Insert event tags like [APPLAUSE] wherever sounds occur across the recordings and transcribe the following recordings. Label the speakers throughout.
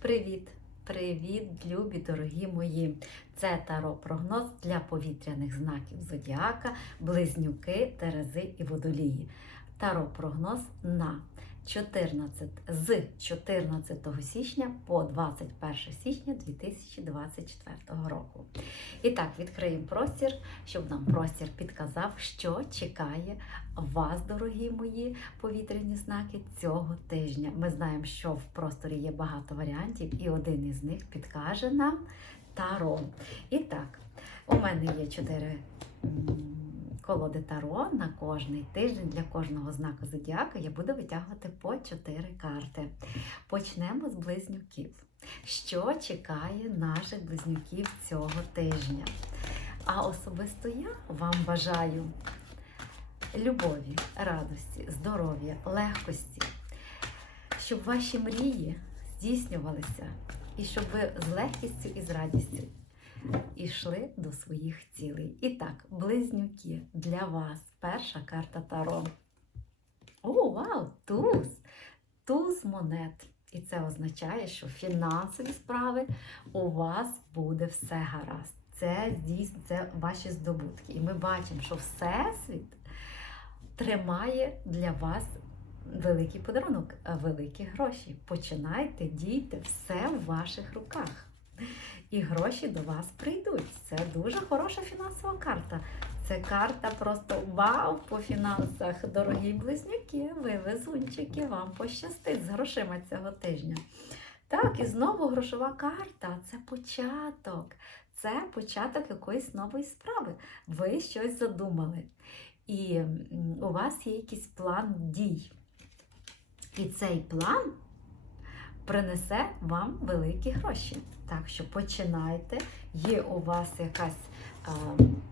Speaker 1: Привіт! Привіт, любі дорогі мої! Це таро прогноз для повітряних знаків Зодіака, Близнюки, Терези і Водолії. Таро прогноз на 14, з 14 січня по 21 січня 2024 року. І так, відкриємо простір, щоб нам простір підказав, що чекає вас, дорогі мої повітряні знаки, цього тижня. Ми знаємо, що в просторі є багато варіантів, і один із них підкаже нам таро. І так, у мене є чотири м, колоди таро на кожний тиждень для кожного знаку зодіака. Я буду витягувати по чотири карти. Почнемо з близнюків. Що чекає наших близнюків цього тижня? А особисто я вам бажаю любові, радості, здоров'я, легкості, щоб ваші мрії здійснювалися, і щоб ви з легкістю і з радістю йшли до своїх цілей. І так, близнюки для вас. Перша карта Таро. О, вау! Туз! Туз монет. І це означає, що фінансові справи у вас буде все гаразд. Це дійсно це ваші здобутки. І ми бачимо, що Всесвіт тримає для вас великий подарунок, великі гроші. Починайте, дійте, все в ваших руках. І гроші до вас прийдуть. Це дуже хороша фінансова карта. Це карта просто вау по фінансах. Дорогі близнюки, ви везунчики, вам пощастить з грошима цього тижня. Так, і знову грошова карта це початок. Це початок якоїсь нової справи. Ви щось задумали. І у вас є якийсь план дій. І цей план принесе вам великі гроші. Так що починайте. Є у вас якась а,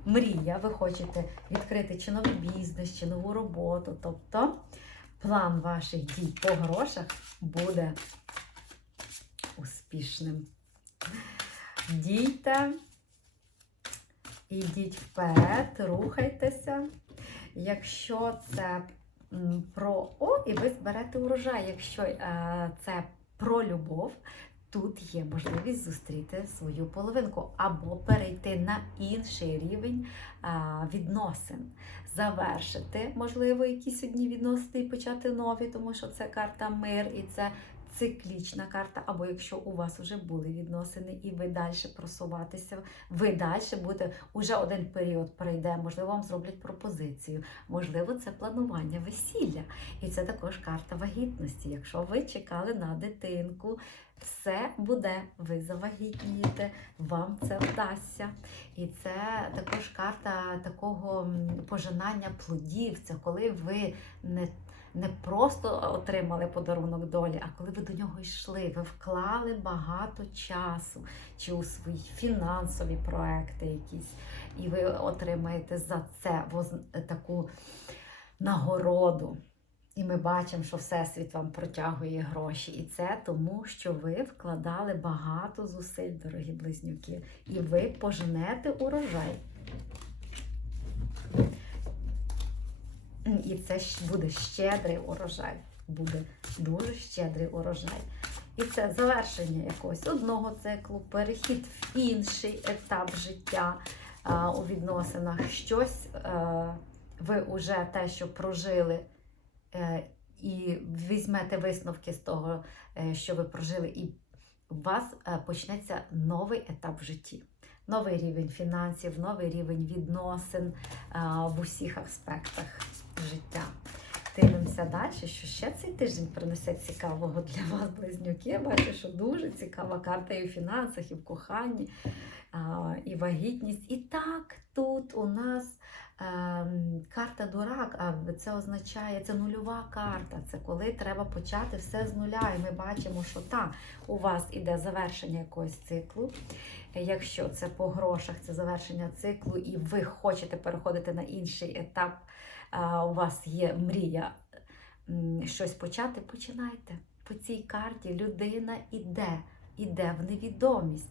Speaker 1: мрія, ви хочете відкрити чи новий бізнес, чи нову роботу. Тобто план ваших дій по грошах буде успішним. Дійте, ідіть вперед, рухайтеся. Якщо це про О, і ви зберете урожай. Якщо е, це про любов, тут є можливість зустріти свою половинку або перейти на інший рівень відносин, завершити, можливо, якісь одні відносини і почати нові, тому що це карта мир і це. Циклічна карта, або якщо у вас вже були відносини і ви далі просуватися, ви далі будете, уже один період пройде, можливо, вам зроблять пропозицію, можливо, це планування весілля. І це також карта вагітності. Якщо ви чекали на дитинку, все буде, ви завагітнієте, вам це вдасться. І це також карта такого пожинання плодів. Це коли ви не не просто отримали подарунок долі, а коли ви до нього йшли, ви вклали багато часу чи у свої фінансові проекти якісь, і ви отримаєте за це таку нагороду. І ми бачимо, що Всесвіт вам протягує гроші. І це тому, що ви вкладали багато зусиль, дорогі близнюки, і ви пожнете урожай. І це буде щедрий урожай. Буде дуже щедрий урожай. І це завершення якогось одного циклу, перехід в інший етап життя а, у відносинах. Щось е, ви вже те, що прожили, і візьмете висновки з того, е, що ви прожили, і у вас е, почнеться новий етап в житті. Новий рівень фінансів, новий рівень відносин в усіх аспектах життя. Дивимося далі, що ще цей тиждень принесе цікавого для вас, близнюки. Я бачу, що дуже цікава карта і в фінансах, і в коханні, і вагітність. І так, тут у нас ем, карта дурак, а це означає, це нульова карта. Це коли треба почати все з нуля. І ми бачимо, що так, у вас іде завершення якогось циклу. Якщо це по грошах, це завершення циклу, і ви хочете переходити на інший етап, у вас є мрія щось почати, починайте. По цій карті людина іде, іде в невідомість.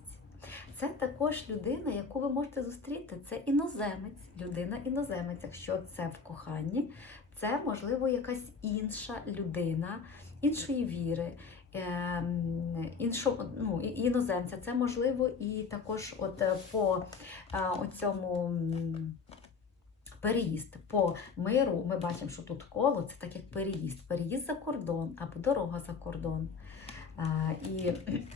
Speaker 1: Це також людина, яку ви можете зустріти. Це іноземець, людина іноземець. Якщо це в коханні, це можливо якась інша людина, іншої віри. ем, Іншого, ну, іноземця, це можливо і також от е, по а, оцьому м, переїзд по миру. Ми бачимо, що тут коло це так як переїзд, переїзд за кордон або дорога за кордон. А, і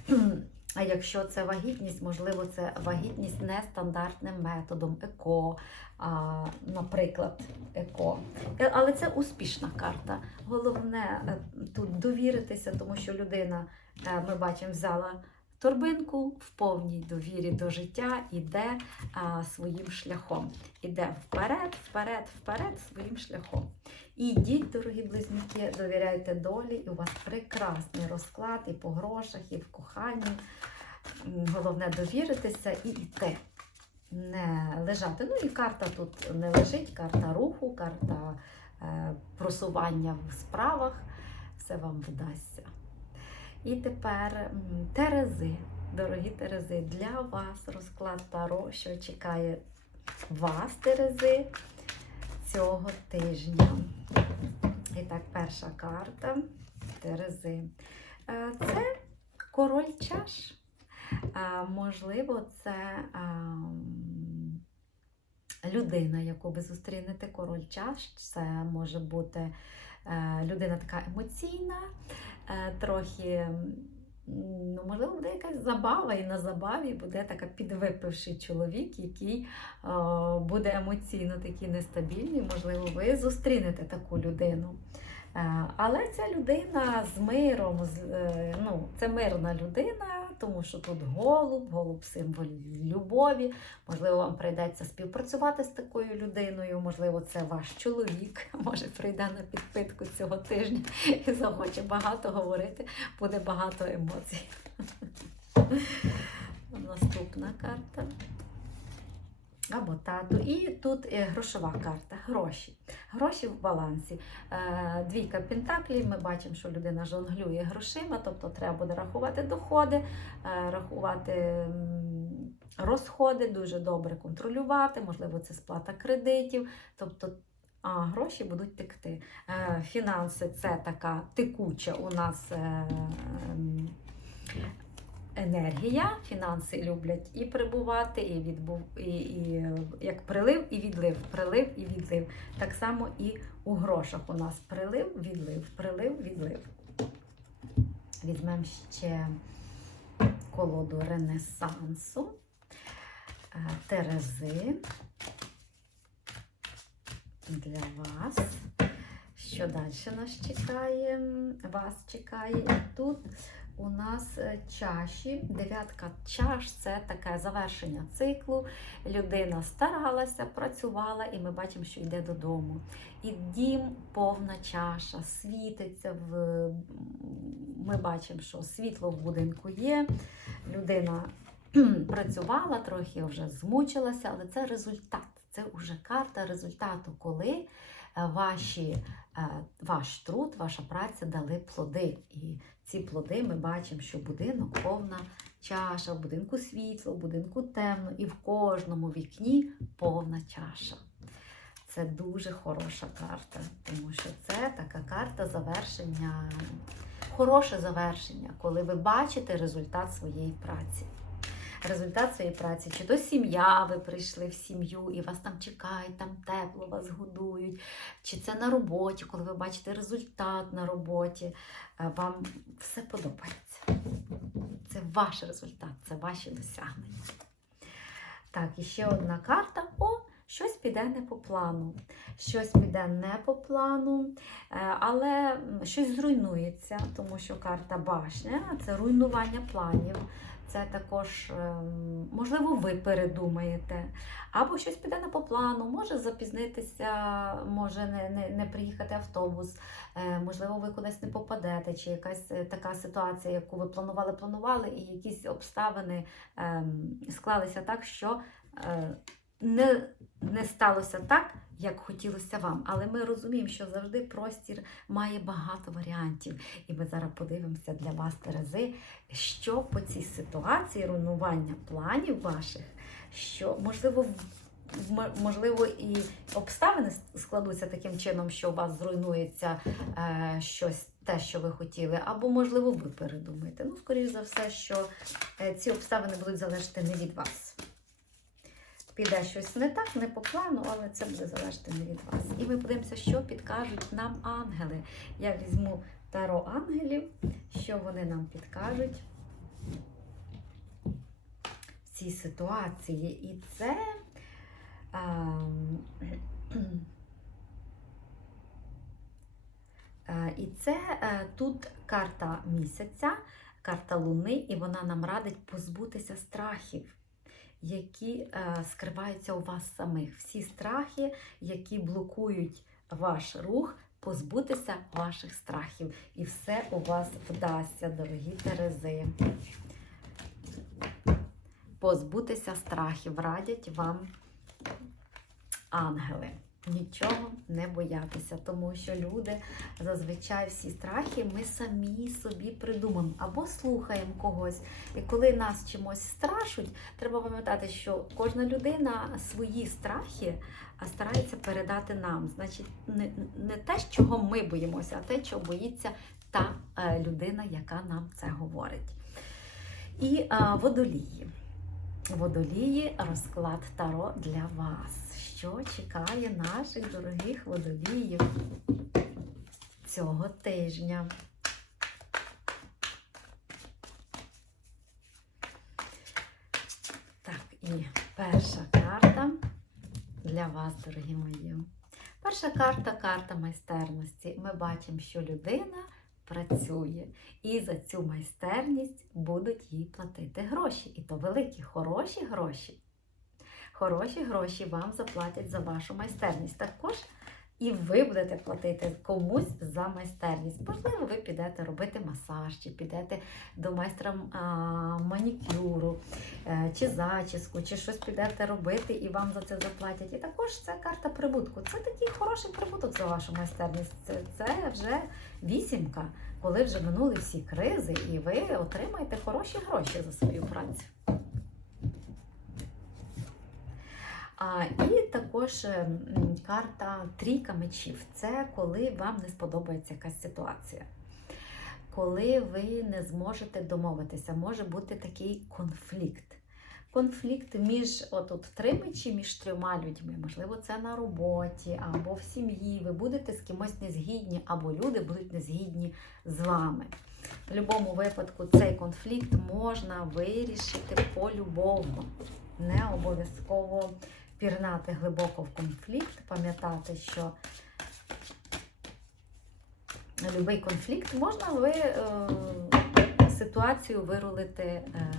Speaker 1: [CLEARS THROAT] а якщо це вагітність, можливо, це вагітність нестандартним методом ЕКО, а, наприклад, ЕКО. Е, Але це успішна карта. Головне е, тут довіритися, тому що людина, е, ми бачимо, взяла торбинку в повній довірі до життя, іде а, своїм шляхом. Іде вперед, вперед, вперед своїм шляхом. І йдіть, дорогі близнюки, довіряйте долі, і у вас прекрасний розклад і по грошах, і в коханні. Головне довіритися і йти. Не лежати. Ну і карта тут не лежить, карта руху, карта е, просування в справах. Все вам вдасться. І тепер Терези, дорогі Терези, для вас розклад Таро, що чекає вас, Терези, цього тижня. І так, перша карта Терези. Е, Це король чаш. Е, Можливо, це ем, людина, яку ви зустрінете, король чаш. Це може бути е, людина така емоційна, е, трохи, ну, можливо, буде якась забава, і на забаві буде така підвипивший чоловік, який е, буде емоційно такий нестабільний. Можливо, ви зустрінете таку людину. Е, Але ця людина з миром, е, ну, це мирна людина, тому що тут голуб, голуб символ любові. Можливо, вам прийдеться співпрацювати з такою людиною, можливо, це ваш чоловік, [LAUGHS] може прийде на підпитку цього тижня [LAUGHS] і захоче багато говорити, буде багато емоцій. [LAUGHS] Наступна карта. Або тату. І тут е, грошова карта. Гроші. Гроші в балансі. Е, Двійка пентаклів. Ми бачимо, що людина жонглює грошима, тобто треба буде рахувати доходи, е, рахувати розходи, дуже добре контролювати, можливо, це сплата кредитів. Тобто а гроші будуть текти. Фінанси це така текуча у нас. Енергія. Фінанси люблять і прибувати, і відбув, і, і як прилив і відлив, прилив і відлив. Так само і у грошах у нас прилив, відлив, прилив, відлив. Візьмемо ще колоду Ренесансу, е, Терези для вас. Що далі нас чекає? Вас чекає. Тут у нас е, чаші. Дев'ятка чаш це таке завершення циклу. Людина старалася, працювала, і ми бачимо, що йде додому. І дім повна чаша, світиться в. Ми бачимо, що світло в будинку є. Людина [CLEARS THROAT] працювала, трохи вже змучилася, але це результат. Це вже карта результату, коли ваші, е, ваш труд, ваша праця дали плоди. І ці плоди ми бачимо, що будинок повна чаша, в будинку світло, в будинку темно, і в кожному вікні повна чаша. Це дуже хороша карта, тому що це така карта завершення, хороше завершення, коли ви бачите результат своєї праці. Результат своєї праці, чи то сім'я, ви прийшли в сім'ю і вас там чекають, там тепло, вас годують, чи це на роботі, коли ви бачите результат на роботі, е, вам все подобається. Це ваш результат, це ваші досягнення. Так, і ще одна карта. О, щось піде не по плану. Щось піде не по плану, е, але щось зруйнується, тому що карта башня це руйнування планів. Це також, ем, можливо, ви передумаєте, або щось піде не по плану, може запізнитися, може не, не, не приїхати автобус, е, можливо, ви кудись не попадете, чи якась е, така ситуація, яку ви планували, планували, і якісь обставини ем, склалися так, що е, не, не сталося так, як хотілося вам. Але ми розуміємо, що завжди простір має багато варіантів. І ми зараз подивимося для вас, Терези, що по цій ситуації руйнування планів ваших, що можливо. можливо, і обставини складуться таким чином, що у вас зруйнується е, щось, те, що ви хотіли, або, можливо, ви передумаєте. Ну, скоріш за все, що е, ці обставини будуть залежати не від вас. Піде щось не так, не по плану, але це буде залежати не від вас. І ми подивимося, що підкажуть нам ангели. Я візьму таро ангелів, що вони нам підкажуть в цій ситуації. І це. А, [CLEARS THROAT] Е, І це е, тут карта місяця, карта луни, і вона нам радить позбутися страхів, які е, скриваються у вас самих. Всі страхи, які блокують ваш рух, позбутися ваших страхів. І все у вас вдасться, дорогі Терези. Позбутися страхів радять вам ангели. Нічого не боятися, тому що люди зазвичай всі страхи ми самі собі придумаємо або слухаємо когось. І коли нас чимось страшуть, треба пам'ятати, що кожна людина свої страхи старається передати нам. Значить, не, не те, чого ми боїмося, а те, чого боїться та е, людина, яка нам це говорить. І е, водолії. Водолії розклад Таро для вас. Що чекає наших дорогих водоліїв цього тижня? Так, і перша карта для вас, дорогі мої. Перша карта карта майстерності. Ми бачимо, що людина працює, і за цю майстерність будуть їй платити гроші. І то великі, хороші гроші. Хороші гроші вам заплатять за вашу майстерність. Також і ви будете платити комусь за майстерність. Можливо, ви підете робити масаж, чи підете до майстра а, манікюру, е, чи зачіску, чи щось підете робити, і вам за це заплатять. І також це карта прибутку. Це такий хороший прибуток за вашу майстерність. Це, це вже вісімка, коли вже минули всі кризи, і ви отримаєте хороші гроші за свою працю. А, і також е, карта трійка мечів. Це коли вам не сподобається якась ситуація. Коли ви не зможете домовитися, може бути такий конфлікт. Конфлікт між отут три мечі між трьома людьми, можливо, це на роботі або в сім'ї. Ви будете з кимось незгідні, або люди будуть незгідні з вами. В будь-якому випадку цей конфлікт можна вирішити по-любому. Не обов'язково пірнати глибоко в конфлікт, пам'ятати, що будь-який конфлікт можна ви е, ситуацію вирулити е,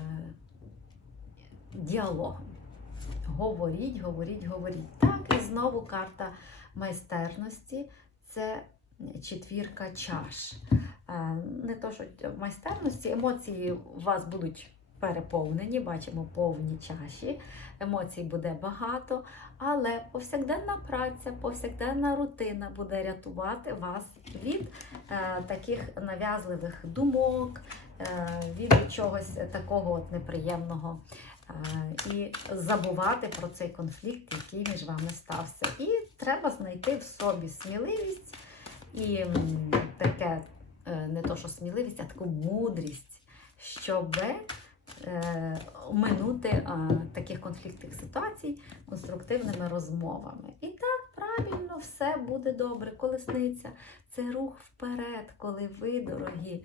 Speaker 1: діалогом. Говоріть, говоріть, говоріть. Так, і знову карта майстерності це четвірка чаш. Е, Не то, що майстерності, емоції у вас будуть переповнені, бачимо повні чаші, емоцій буде багато, але повсякденна праця, повсякденна рутина буде рятувати вас від е, таких нав'язливих думок, е, від чогось такого от неприємного. Е, і забувати про цей конфлікт, який між вами стався. І треба знайти в собі сміливість і таке, е, не то що сміливість, а таку мудрість, щоб оминути е, таких конфліктних ситуацій конструктивними розмовами. І так, правильно, все буде добре. Колесниця це рух вперед, коли ви, дорогі,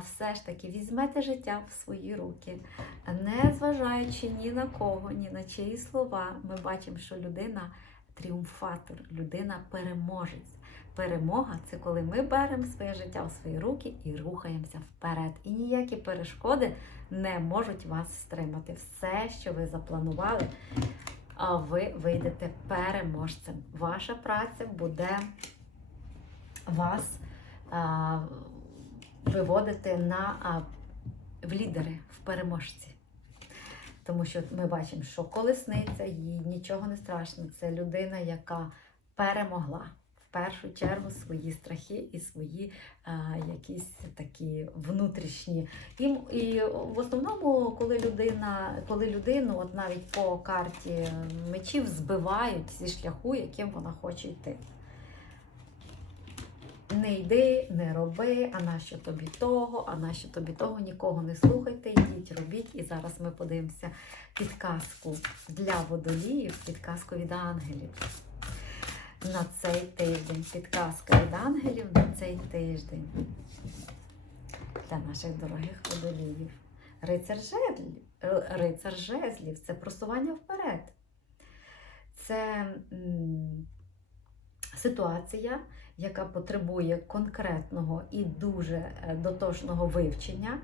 Speaker 1: все ж таки візьмете життя в свої руки, не зважаючи ні на кого, ні на чиї слова, ми бачимо, що людина тріумфатор, людина переможець. Перемога це коли ми беремо своє життя в свої руки і рухаємося вперед. І ніякі перешкоди не можуть вас стримати. Все, що ви запланували, а ви вийдете переможцем. Ваша праця буде вас а, виводити на а, в лідери, в переможці. Тому що ми бачимо, що колесниця, їй нічого не страшно. Це людина, яка перемогла першу чергу свої страхи і свої а, якісь такі внутрішні. І, і в основному, коли людина, коли людину, от навіть по карті мечів збивають зі шляху, яким вона хоче йти. Не йди, не роби, а нащо тобі того, а нащо тобі того, нікого не слухайте, йдіть, робіть. І зараз ми подивимося підказку для водоліїв, підказку від ангелів на цей тиждень. Підказка від ангелів на цей тиждень для наших дорогих водоліїв. Рицар жезлів, рицар жезлів це просування вперед. Це ситуація, яка потребує конкретного і дуже е, дотошного вивчення.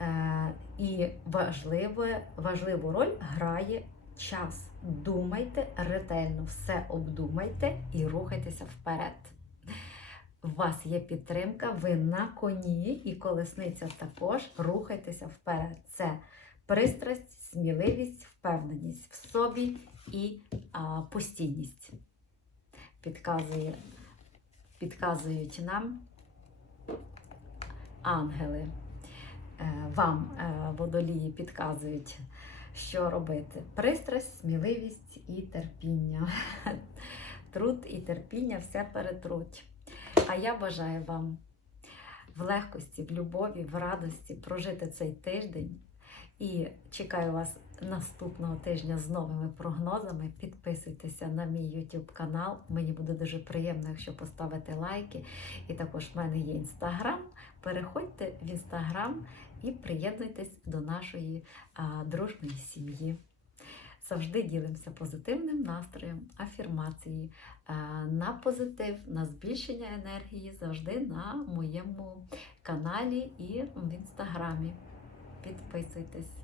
Speaker 1: Е, І важливе, важливу роль грає час. Думайте ретельно, все обдумайте і рухайтеся вперед. У вас є підтримка, ви на коні і колесниця також рухайтеся вперед. Це пристрасть, сміливість, впевненість в собі і а, постійність. Підказує, підказують нам ангели. Е, Вам, е, водолії, підказують, що робити. Пристрасть, сміливість і терпіння. Труд і терпіння все перетруть. А я бажаю вам в легкості, в любові, в радості прожити цей тиждень. І чекаю вас наступного тижня з новими прогнозами. Підписуйтеся на мій YouTube канал. Мені буде дуже приємно, якщо поставите лайки. І також в мене є інстаграм. Переходьте в інстаграм і приєднуйтесь до нашої а, дружної сім'ї. Завжди ділимося позитивним настроєм, афірмації на позитив, на збільшення енергії завжди на моєму каналі і в інстаграмі. Підписуйтесь.